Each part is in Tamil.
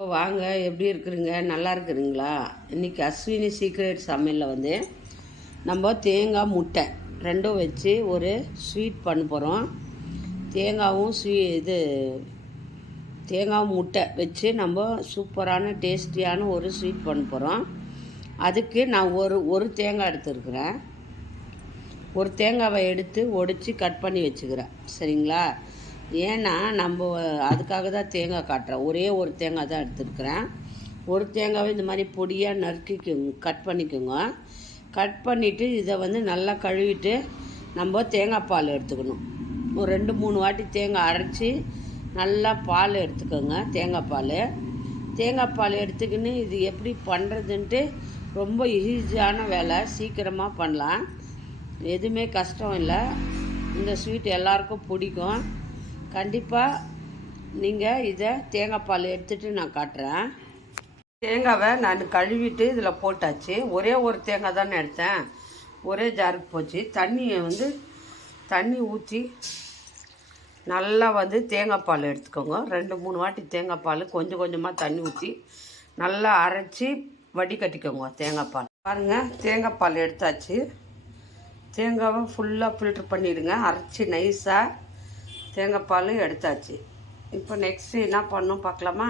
வாங்க, எப்படி இருக்கிறீங்க? நல்லா இருக்கிறீங்களா? இன்றைக்கி அஸ்வினி சீக்ரெட் சமையலில் வந்து நம்ம தேங்காய் முட்டை ரெண்டும் வச்சு ஒரு ஸ்வீட் பண்ண போகிறோம். தேங்காவும் தேங்காய் முட்டை வச்சு நம்ம சூப்பரான டேஸ்டியான ஒரு ஸ்வீட் பண்ண போகிறோம். அதுக்கு நான் ஒரு தேங்காய் எடுத்துருக்குறேன். ஒரு தேங்காவை எடுத்து ஒடிச்சு கட் பண்ணி வச்சுக்கிறேன். சரிங்களா? ஏன்னா நம்ம அதுக்காக தான் தேங்காய் காட்டுறேன். ஒரே ஒரு தேங்காய் தான் எடுத்துருக்குறேன். ஒரு தேங்காவை இந்த மாதிரி பொடியாக நறுக்கிக்கோங்க, கட் பண்ணிக்கோங்க. கட் பண்ணிவிட்டு இதை வந்து நல்லா கழுவிட்டு நம்ம தேங்காய் பால் எடுத்துக்கணும். ஒரு 2-3 வாட்டி தேங்காய் அரைச்சி நல்லா பால் எடுத்துக்கோங்க. தேங்காய் பால் எடுத்துக்கின்னு இது எப்படி பண்ணுறதுன்ட்டு ரொம்ப ஈஸியான வேலை, சீக்கிரமாக பண்ணலாம். எதுவுமே கஷ்டம் இல்லை. இந்த ஸ்வீட் எல்லாருக்கும் பிடிக்கும். கண்டிப்பாக நீங்கள் இதை தேங்காய் பால் எடுத்துகிட்டு நான் காட்டுறேன். தேங்காவை நான் கழுவிட்டு இதில் போட்டாச்சு. ஒரே ஒரு தேங்காய் தானே எடுத்தேன், ஒரே ஜாருக்கு போச்சு. தண்ணி ஊற்றி நல்லா வந்து தேங்காய் பால் எடுத்துக்கோங்க. 2-3 வாட்டி தேங்காய் பால் கொஞ்சம் கொஞ்சமாக தண்ணி ஊற்றி நல்லா அரைச்சி வடிகட்டிக்கோங்க. தேங்காய் பால் பாருங்கள், தேங்காய் பால் எடுத்தாச்சு. தேங்காவை ஃபுல்லாக ஃபில்ட்ரு பண்ணிவிடுங்க. அரைச்சி நைஸாக தேங்காய் பால் எடுத்தாச்சு. இப்போ நெக்ஸ்ட்டு என்ன பண்ணணும் பார்க்கலாமா?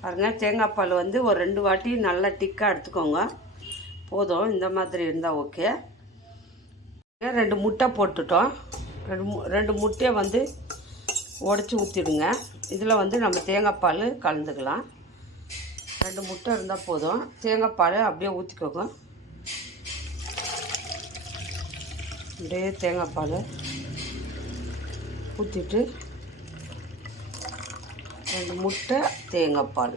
பாருங்கள், தேங்காய் பால் வந்து ஒரு 2 வாட்டி நல்லா திக்காக எடுத்துக்கோங்க. போதும், இந்த மாதிரி இருந்தால் ஓகே. 2 முட்டை போட்டுட்டோம். 2 முட்டையை வந்து உடச்சி ஊற்றிடுங்க. இதில் வந்து நம்ம தேங்காய் பால் கலந்துக்கலாம். 2 முட்டை இருந்தால் போதும். தேங்காய் பால் அப்படியே ஊற்றிக்கோங்க. அப்படியே தேங்காய் பால் ஊற்றிட்டு 2 முட்டை தேங்காய் பால்,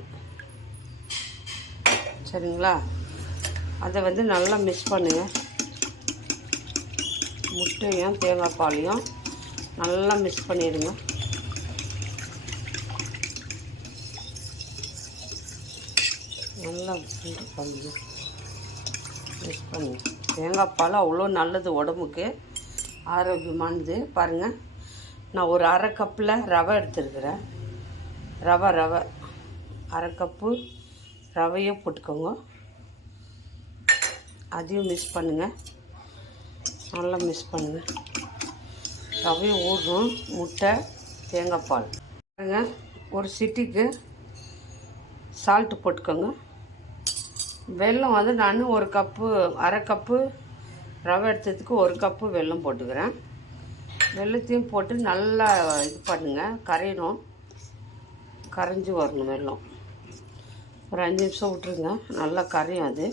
சரிங்களா? அதை வந்து நல்லா மிக்ஸ் பண்ணுங்க. முட்டையும் தேங்காய் பாலையும் நல்லா மிக்ஸ் பண்ணிடுங்க. நல்லா மிக்ஸ் பண்ணுங்க. தேங்காய் பால் அவ்வளோ நல்லது, உடம்புக்கு ஆரோக்கியமானது. பாருங்கள், நான் ஒரு 1/2 கப்பில் ரவை எடுத்துருக்கிறேன். ரவை 1/2 கப்பு ரவையை போட்டுக்கோங்க. அதையும் மிக்ஸ் பண்ணுங்கள். நல்லா மிக்ஸ் பண்ணுங்கள். ரவையும் ஊறணும். முட்டை தேங்காய் பால் பாருங்கள். ஒரு சிட்டிக்கு சால்ட்டு போட்டுக்கோங்க. வெல்லம் வந்து நான் 1/2 கப்பு ரவை எடுத்ததுக்கு 1 கப்பு வெல்லம் போட்டுக்கிறேன். வெல்லத்தையும் போட்டு நல்லா இது பண்ணுங்கள். கரைஞ்சி வரணும் வெல்லம். ஒரு 5 நிமிஷம் விட்டுருங்க, நல்லா கரையும் அது.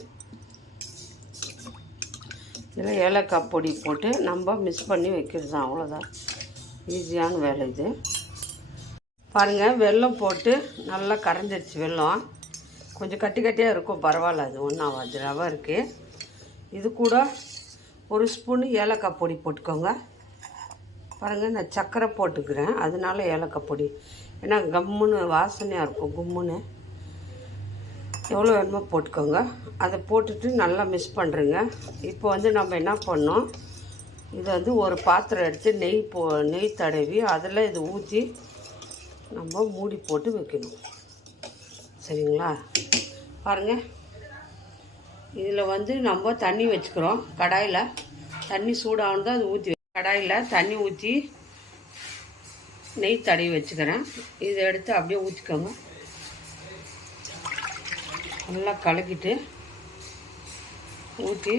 இதில் ஏலக்காய் பொடி போட்டு நம்ம மிக்ஸ் பண்ணி வைக்கிறது தான், அவ்வளோதான். ஈஸியான வேலை இது. பாருங்கள், வெல்லம் போட்டு நல்லா கரைஞ்சிடுச்சு. வெல்லம் கொஞ்சம் கட்டியாக இருக்கும், பரவாயில்ல, அது ஒன்றும் ஆகாது. ரவை இருக்குது. இது கூட ஒரு ஸ்பூனு ஏலக்காய் பொடி போட்டுக்கோங்க. பாருங்கள், நான் சர்க்கரை போட்டுக்கிறேன், அதனால ஏலக்காய் பொடி. ஏன்னா கம்முன்னு வாசனையாக இருக்கும், கும்முன்னு. எவ்வளோ வேணுமோ போட்டுக்கோங்க. அதை போட்டுட்டு நல்லா மிக்ஸ் பண்ணுறேங்க. இப்போ வந்து நம்ம என்ன பண்ணோம், இதை வந்து ஒரு பாத்திரம் எடுத்து நெய் தடவி அதில் இதை ஊற்றி நம்ம மூடி போட்டு வைக்கணும், சரிங்களா? பாருங்கள், இதில் வந்து நம்ம தண்ணி வச்சுக்கிறோம். கடாயில் தண்ணி சூடானது அது ஊற்றி, கடாயில் தண்ணி ஊற்றி நெய் தடவி வச்சுக்கிறேன். இதை எடுத்து அப்படியே ஊற்றிக்கோங்க. நல்லா கலக்கிட்டு ஊற்றி,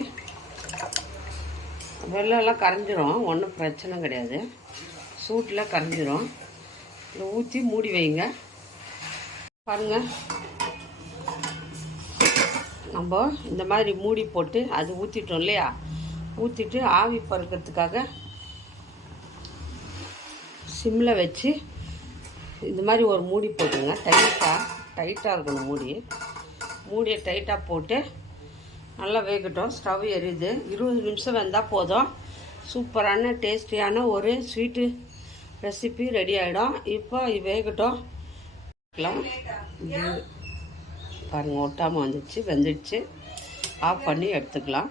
வெள்ளம்லாம் கரைஞ்சிரும், ஒன்றும் பிரச்சனை கிடையாது. சூட்டில் கரைஞ்சிரும். இதை ஊற்றி மூடி வைங்க. பாருங்கள், நம்ம இந்த மாதிரி மூடி போட்டு அது ஊற்றிட்டோம் இல்லையா? ஊற்றிட்டு ஆவி பறக்கிறதுக்காக சிம்மில் வச்சு இந்த மாதிரி ஒரு மூடி போட்டுங்க. டைட்டாக இருக்கணும் மூடியை டைட்டாக போட்டு நல்லா வேகட்டும். ஸ்டவ் எரியுது. 20 நிமிஷம் வெந்தால் போதும். சூப்பரான டேஸ்டியான ஒரு ஸ்வீட்டு ரெசிபி ரெடி ஆகிடும். இப்போ வேகட்டும். பாருங்கள், ஒட்டாமல் வந்துடுச்சு, வெந்துடுச்சு. ஆஃப் பண்ணி எடுத்துக்கலாம்.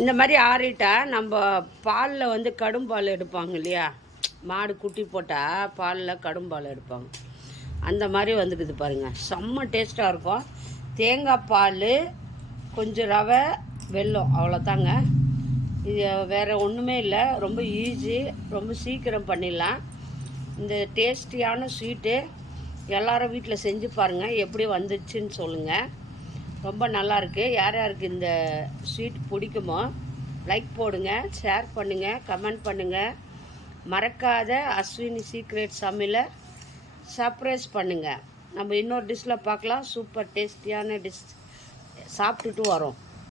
இந்த மாதிரி ஆறிட்டா நம்ம பாலில் வந்து கடும் பால் எடுப்பாங்க இல்லையா? மாடு குட்டி போட்டால் பாலில் கடும் பால் எடுப்பாங்க. அந்த மாதிரி வந்துக்குது பாருங்கள். செம்ம டேஸ்ட்டாக இருக்கும். தேங்காய் பால், கொஞ்சம் ரவை, வெல்லம், அவ்வளோதாங்க. இது வேறு ஒன்றுமே இல்லை. ரொம்ப ஈஸி, ரொம்ப சீக்கிரம் பண்ணிடலாம். இந்த டேஸ்டியான ஸ்வீட்டு எல்லாரும் வீட்டில் செஞ்சு பாருங்கள், எப்படி வந்துச்சுன்னு சொல்லுங்கள். ரொம்ப நல்லாயிருக்கு. யார் யாருக்கு இந்த ஸ்வீட் பிடிக்குமோ லைக் போடுங்க, ஷேர் பண்ணுங்கள், கமெண்ட் பண்ணுங்கள். மறக்காத அஸ்வினி சீக்ரெட் சமையலை சர்ப்ரைஸ் பண்ணுங்கள். நம்ம இன்னொரு டிஷ்ஷில் பார்க்கலாம். சூப்பர் டேஸ்டியான டிஷ் சாப்பிட்டுட்டு வரோம்.